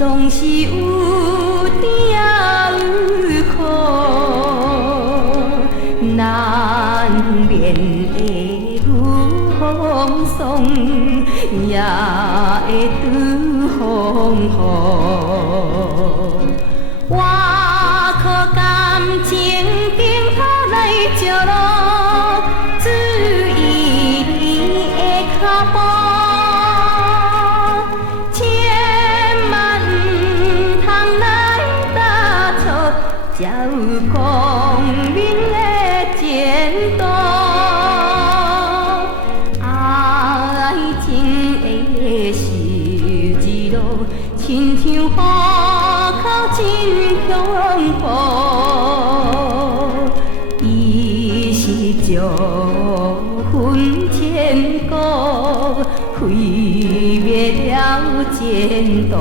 总是有甜有苦，难免会有风霜，也会拄风雨。我靠感情顶头来着路，注意你的脚步。才有光明的前途，爱情的十字路，亲像虎口真恐怖，伊是石魂千古，毁灭了前途。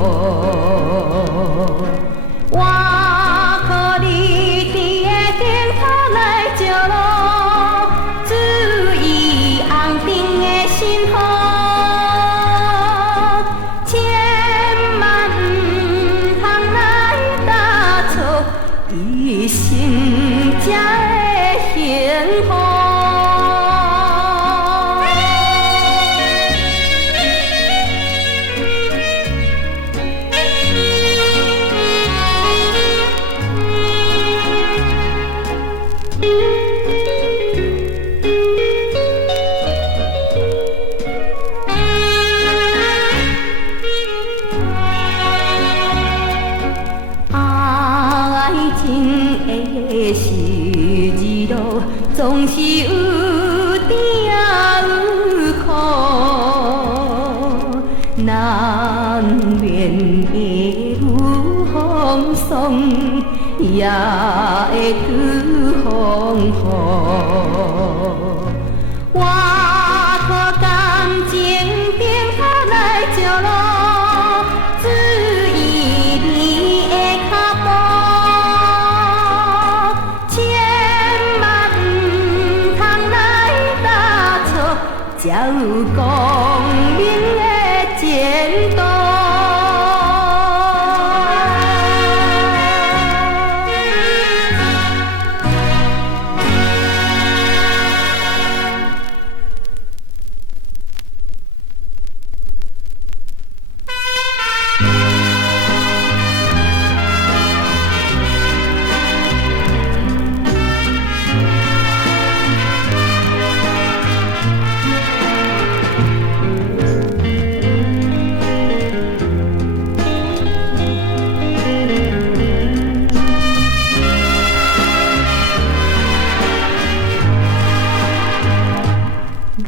一生才会幸福。爱情的十字路，总是有甜有苦，难免会有风霜，也会拄风雨。我靠感情顶头来着路。才有光明的前途。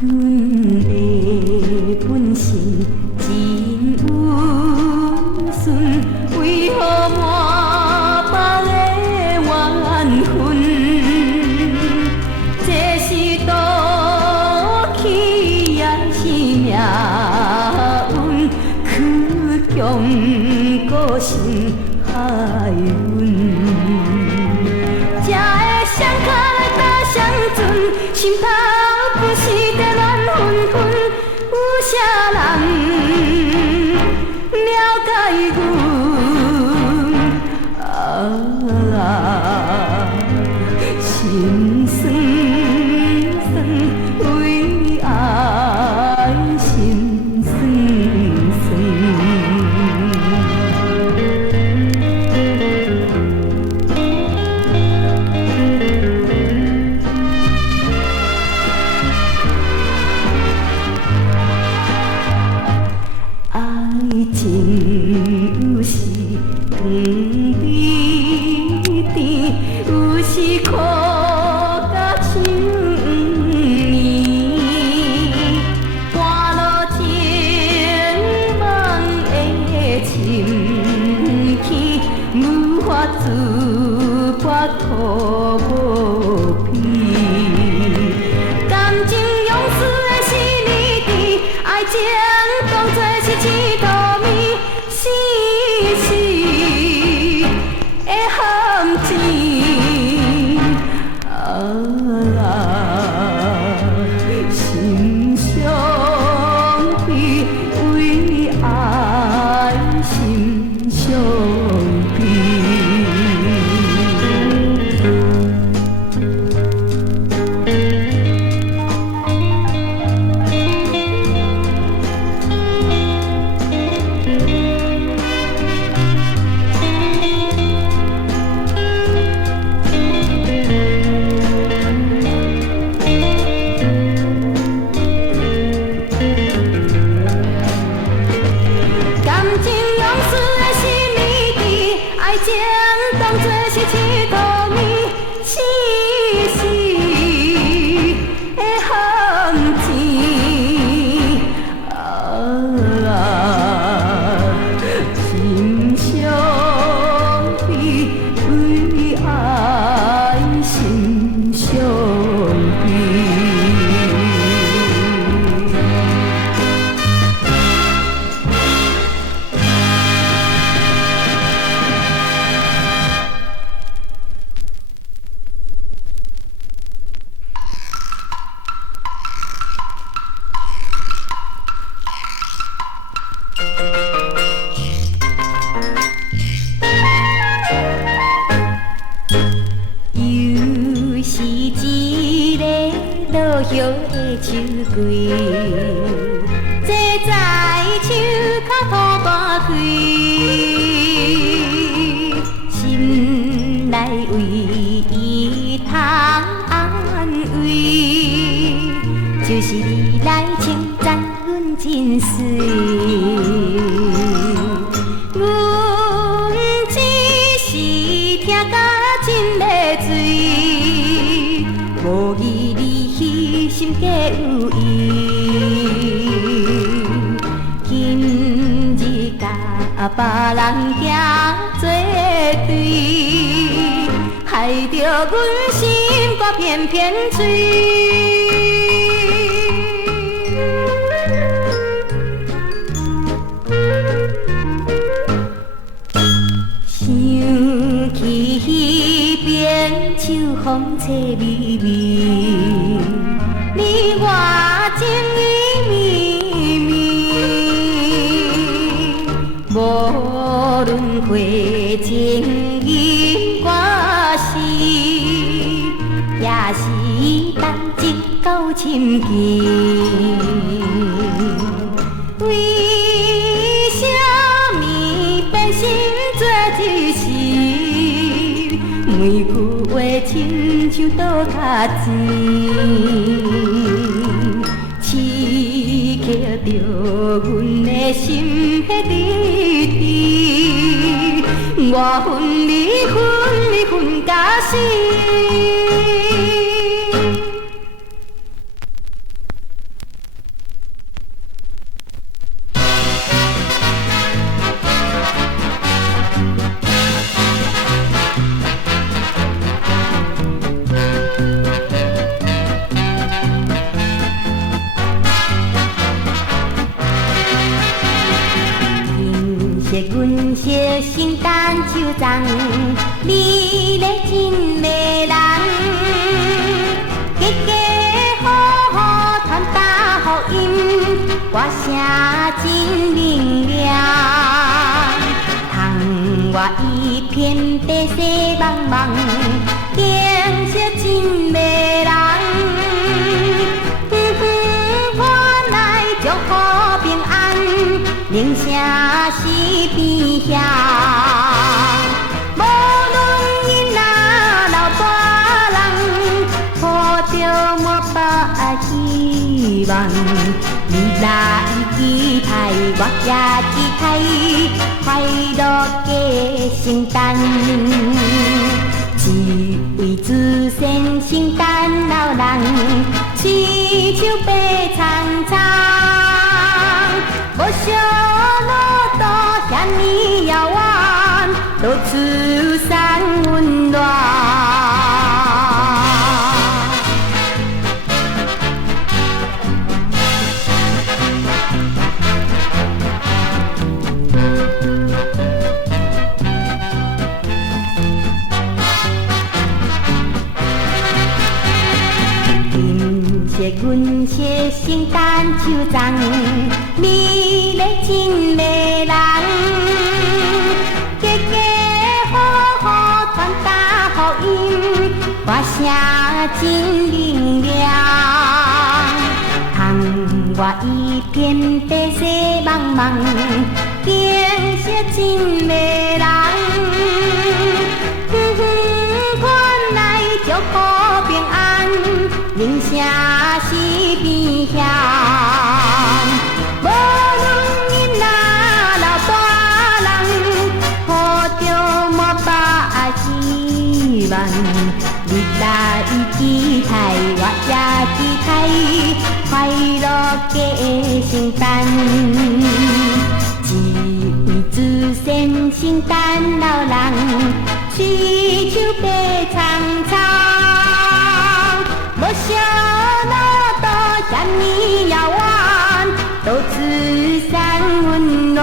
阮的本性真温顺，为何满腹的怨恨？这是赌气还是命运？去强个性害阮，才会双脚来搭相船，心头不是在乱纷纷。有啥人了解阮？心酸酸，为爱心酸酸。爱情有时长滴滴，有时苦甲像棉。半路情梦的深浅，无法自拔吐无边。感情用事的是你知，爱情当作是一道谜，死死的陷阱。心伤悲，为爱心伤叶的秋桂，坐在树脚土大开，心内为伊通安慰，就是你来称赞阮真水。无义你心计有意，今日甲别人行作对，害着阮心肝偏偏碎。想起彼边秋风吹微微，你我情意绵绵，无论花情因我是，也是等一到深更。为什么变心做一时？每句话亲像倒脚钱，刺激着阮的心迄滴滴，我分你分甲死。阮惜圣诞树丛，你咧真迷人，家家户户传达福音，歌声真明亮。窗外一片白色茫茫，景色真迷人。我来祝福平安，铃声是边乡，无论囡仔老大人，抱着满腹希望。你来期待，我也期待，快乐的圣诞。一位自身圣诞老人，吹手白苍苍，无想路途遐尼遥远，到处散温暖。阮惜圣诞树丛，你咧真迷人，家家户户传达福音，歌声真明亮。窗外一片白色茫茫，景色真迷人。款来祝福平安，铃声是边乡，无论囡仔老大人，抱着满腹希望。你来期待，我也期待，快乐的圣诞。一位自身圣诞老人，吹手白苍苍，无想路途遐尼遥远，到处散温暖。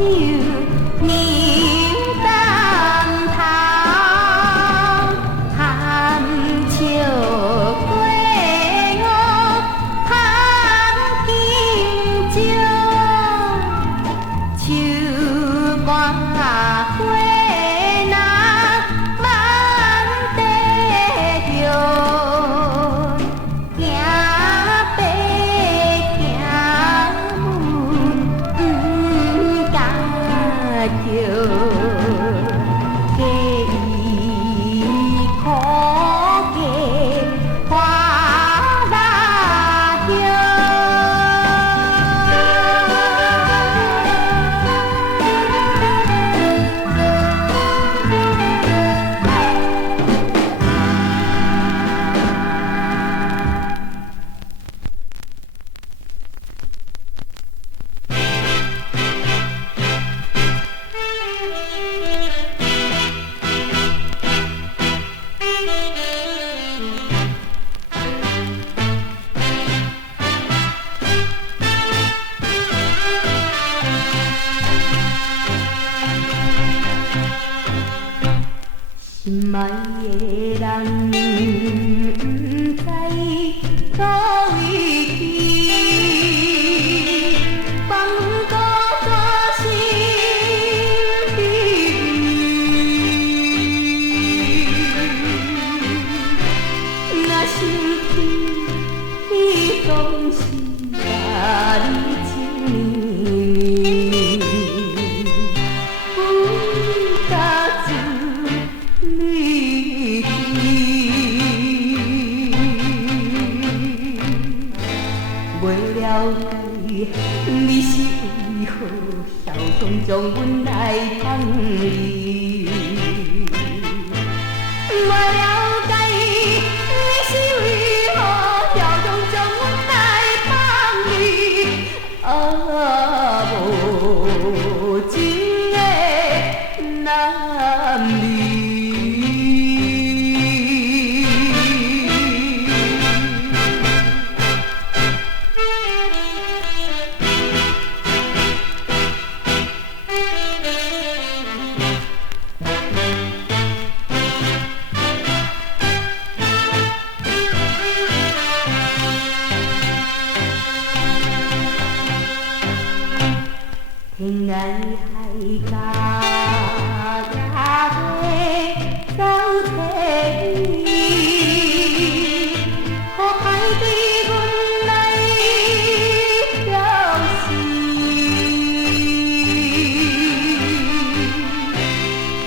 凝重头，含笑过午，含金蕉，秋寒花若满地香，行白行母不敢叫，计伊苦计花大香。心爱的人，不知到位去，放孤单心悲若想起，当时甲你一年，有家自离去，袂了解你是为何受伤将阮来放你，袂了解你是为何受伤将阮来放你，无情的男儿。天涯海角也会走体去，可海对阮来表示，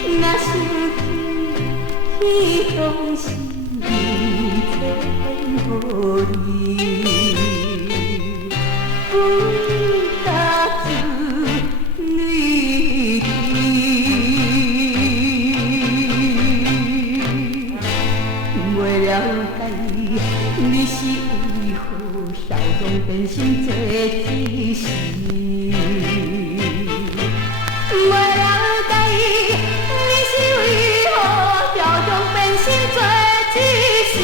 若想起当时切乎你。你是为何受伤变成做一时？袂了解你是为何受伤变成做一时？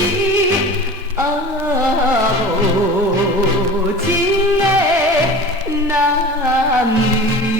无情的男儿。